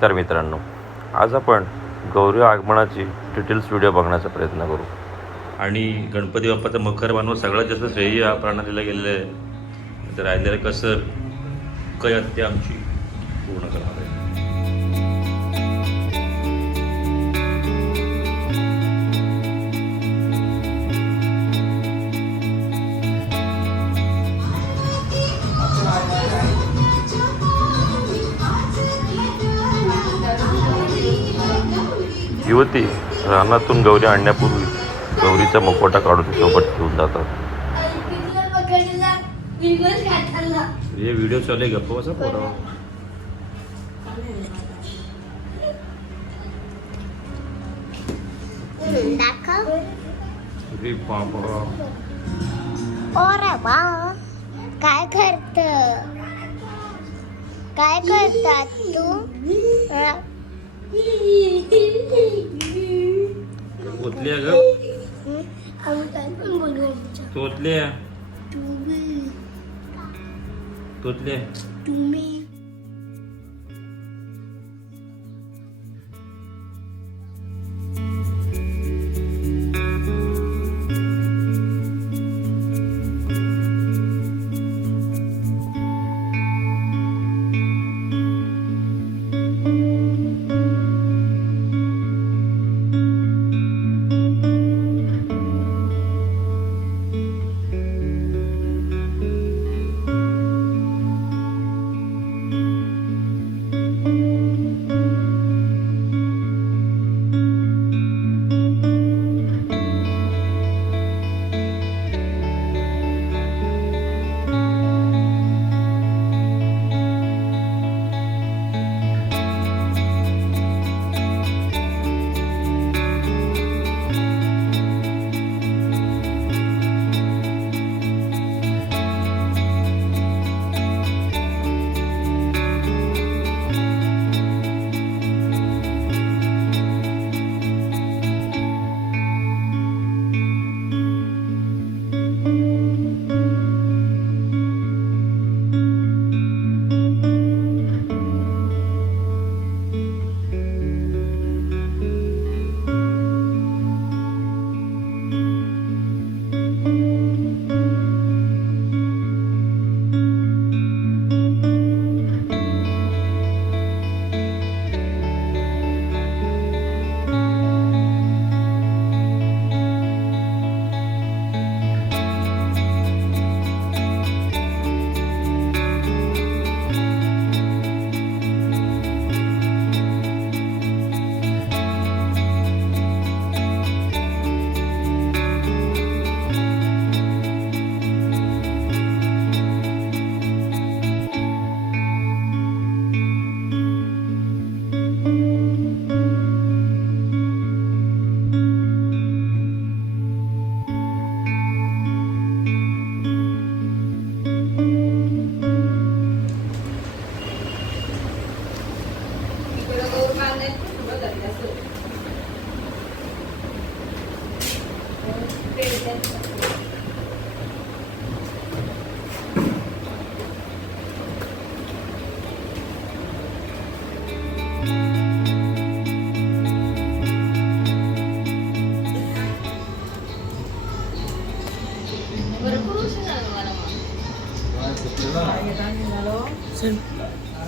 नमस्कार मित्रांनो, आज आपण गौरी आगमनाची डिटेल्स व्हिडिओ बघण्याचा प्रयत्न करू. आणि गणपती बाप्पाचा मखर बांधून सगळ्यात जास्त श्रेय या प्राणाला गेलेलं आहे. तर राहिलेलं कसर कयत ते आमची पूर्ण करणार आहे. युवती रानातून गौरी आणण्यापूर्वी गौरीचा मुखवटा काढून सोबत घेऊन जातात. हे व्हिडिओ चालू आहे, गप्पा बसा पोरा. काय करतात तू? तोतल्या ग तोतल्या तोतल्या तुम्ही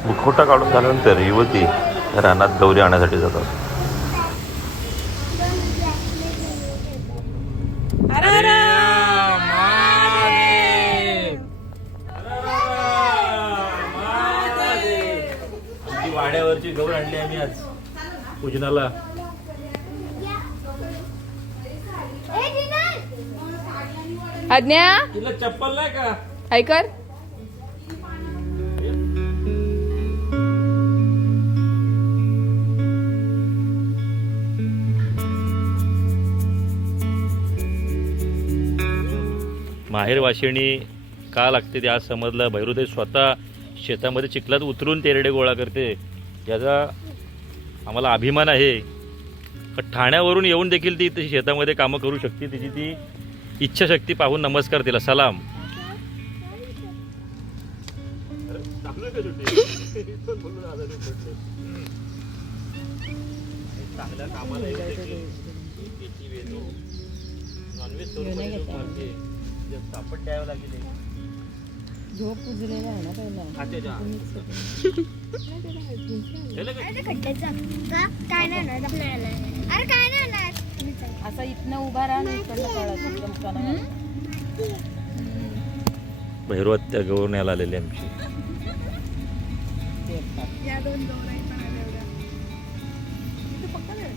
मुखवटा काढून झाल्यानंतर युवती रानात गौरी आणण्यासाठी जातात. वाड्यावरची गौर आणली आम्ही आज पूजनाला. आज्ञा तिला चप्पल नाही का? ऐकर माहेर वाशिणी का लागते ते आज समजलं. भैरूदेव स्वतः शेतामध्ये चिखलात उतरून तेरडे गोळा करते, याचा आम्हाला अभिमान आहे. ठाण्यावरून येऊन देखील ती शेतामध्ये कामं करू शकते. तिची ती इच्छाशक्ती पाहून नमस्कार तिला, सलाम. चांगल्या कामाला नॉनव्हेज सापट द्यावं लागेल. झोप उजलेला आहे ना पहिला. असा इथनं उभा राहा नाही इकडनं भैरवत्या गौरण्याला आलेली आमची. या दोन गौराई पण आल्या होत्या. इथं पक्का वेळ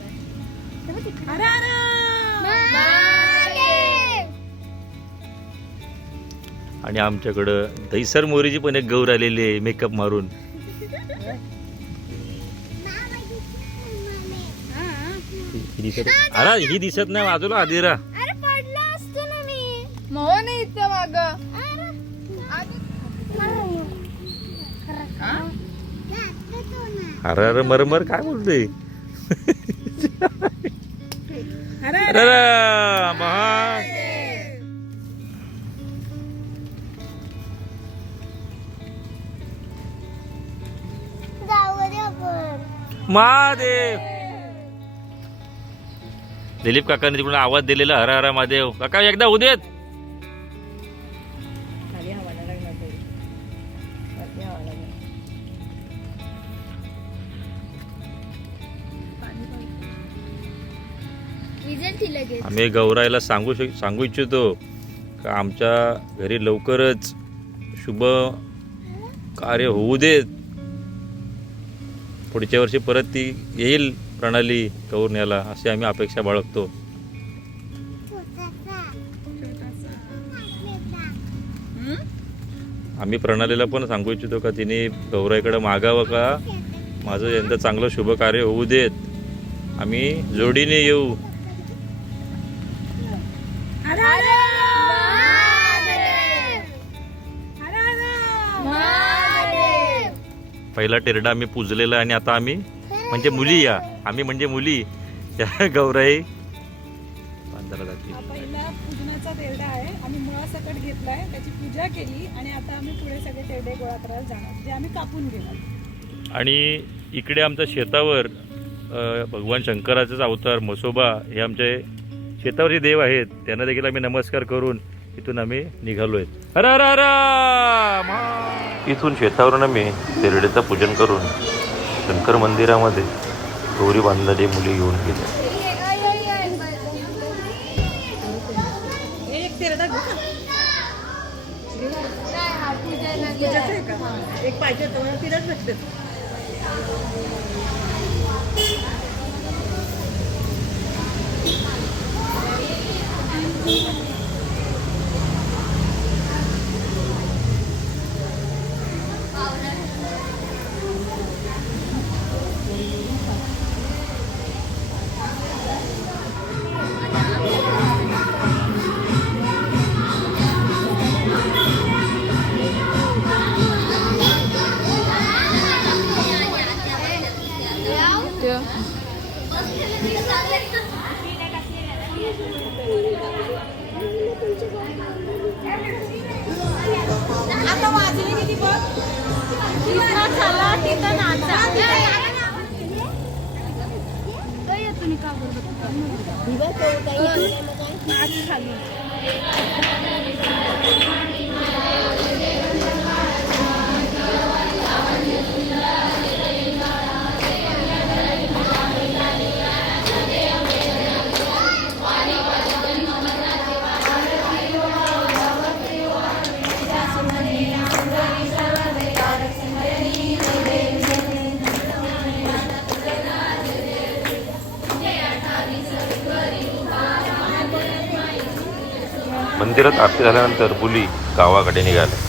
आणि आमच्याकडं दहीसर मोरीची पण एक गौर आलेली आहे मेकअप मारून. ही दिसत अरे ही दिसत नाही बाजूला आदिरा. मोहन इथं माग अरे अरे मरमर काय बोलते. अरे महान महादेव. दिलीप काकांनी तिकडून आवाज दिलेला हरा हरा महादेव. काका एकदा होऊ देत. खाली हवाला लागला तरी वरती हवा लागला. आम्ही गौराईला सांगू इच्छितो का आमच्या घरी लवकरच शुभ कार्य होऊ देत. पुढच्या वर्षी परत ती येईल प्रणाली गौरण्याला अशी आम्ही अपेक्षा बाळगतो. आम्ही प्रणालीला पण सांगू इच्छितो का तिने गौराईकडे मागावं का माझं यंदा चांगलं शुभ कार्य होऊ देत. आम्ही जोडीने येऊ. पहिला टेरडा आम्ही पूजलेला आणि आता आम्ही म्हणजे मुली या आम्ही म्हणजे मुली त्या गौराई बांधायला जाते. पहिला पूजनाचा तेरडा आहे. आम्ही मुळा सकट घेतलाय, त्याची पूजा केली आणि आता आम्ही पुढे सगळे तेरडे गोळा करायला जाणार जे आम्ही कापून घेणार. आणि इकडे आमच्या शेतावर भगवान शंकराचेच अवतार म्हसोबा हे आमचे शेतावरचे देव आहेत. त्यांना देखील आम्ही नमस्कार करून इथून आम्ही निघालोय. हर हर हर इथून शेतावरून आम्ही तेरडेचं पूजन करून शंकर मंदिरामध्ये गौरी बांधणारी मुली घेऊन गेल्या. एक तेरडा घेऊ का? एक पाहिजे तर तिलाच भेटते. आता वाजले किती बघ. चला तिथं नाचा. तुम्ही का मंदिरात आरती झाल्यानंतर मुली गावाकडे निघाल्या.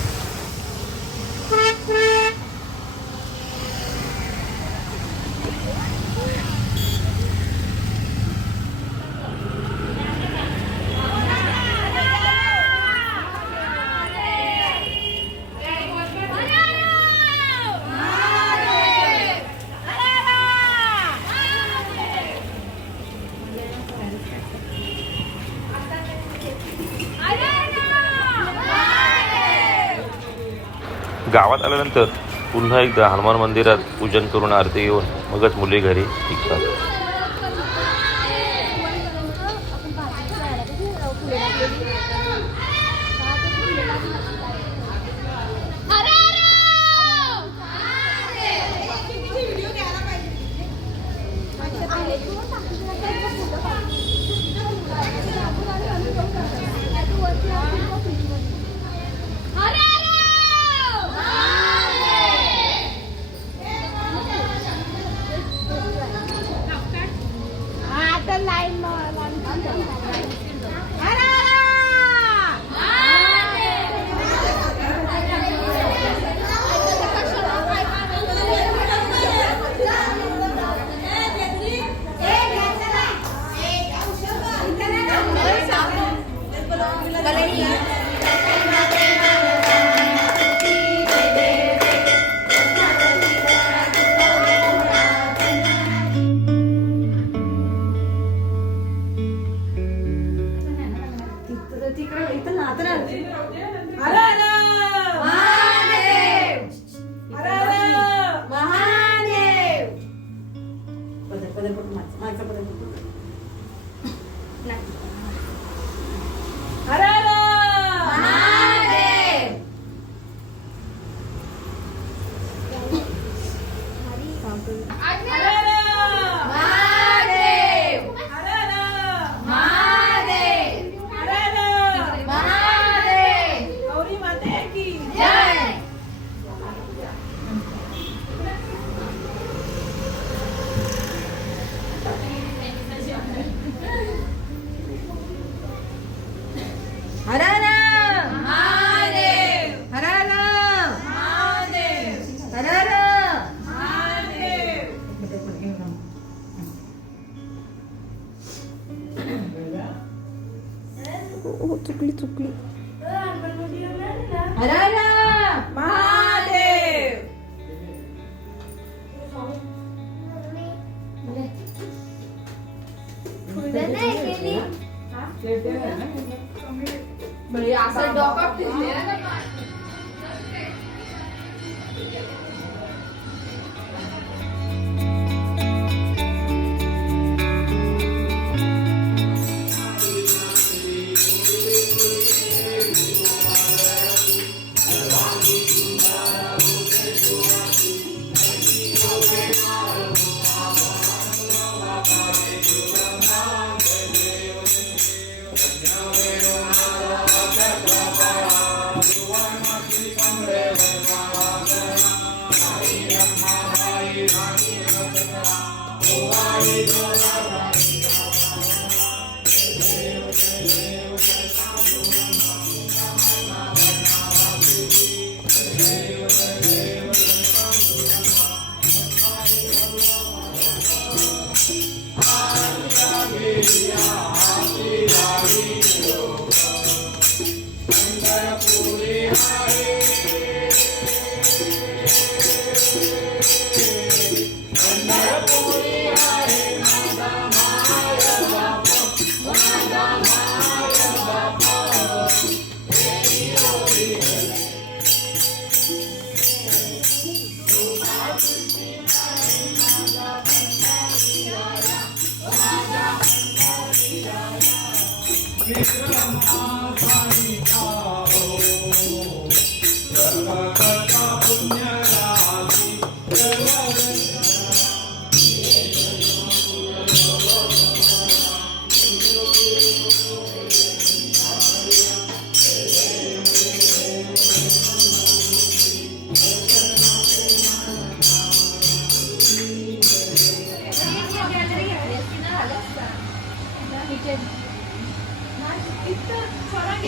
गावात आल्यानंतर पुन्हा एकदा हनुमान मंदिरात पूजन करून आरती घेऊन मगच मुली घरी निघतात. चुकली. हर हर महादेव. असं डोकं फिरले ना.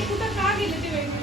कुठं का गेले ते वेगवेगळे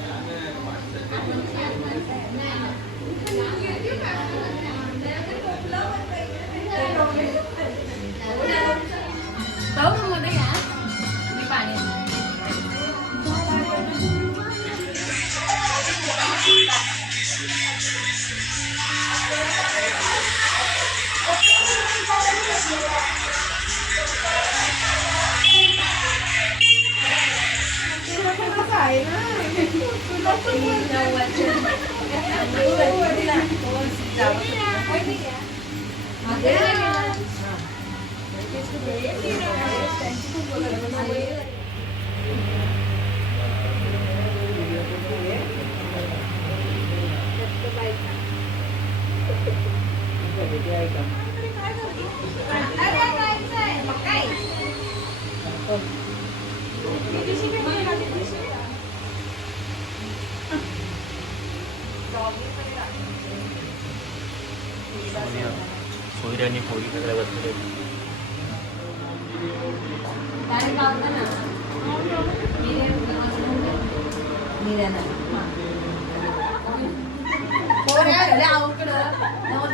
सोयरी आणि पोरी सगळ्या बसलेल्या आहेत.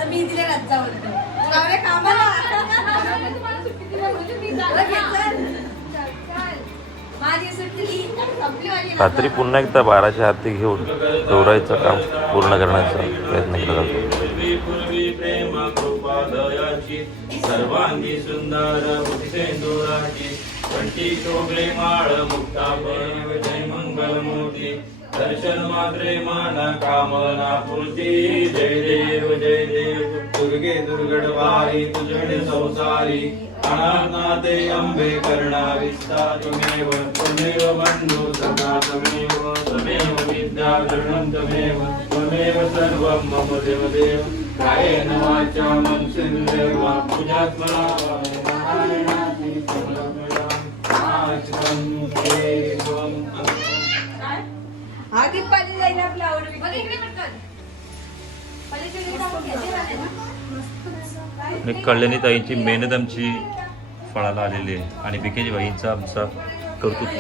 मी दिले कामाला माझी सुट्टी संपली. रात्री पुन्हा एकदा 12च्या हाती घेऊन गौराईचं काम पूर्ण करण्याचा प्रयत्न केला जातो. प्रेम कृपादयाची सर्वांगी सुंदर बुद्धिसेंदुराची कंठी शोभे माळ मुक्तापण जय मंगल मूर्ती दर्शन मात्रे मान कामना पूर्ती जय देव दुर्गे दुर्गडवारी तुझडे संसारी अनाथनाथे अंबे करुणा विस्तार त्वमेव बंधु सखा त्वमेव विद्या शरणं त्वमेव सर्वं मम देवदेव कायेन वाचा मनसेन्द्रियर्वा पूजात्मना नारायणाति आधी पाणी जाईल आपल्या आवड. आणि कल्याणी ताईंची मेहनत आमची फळाला आलेली आहे आणि बिकेजी बाईंचा आमचा कर्तृत्व.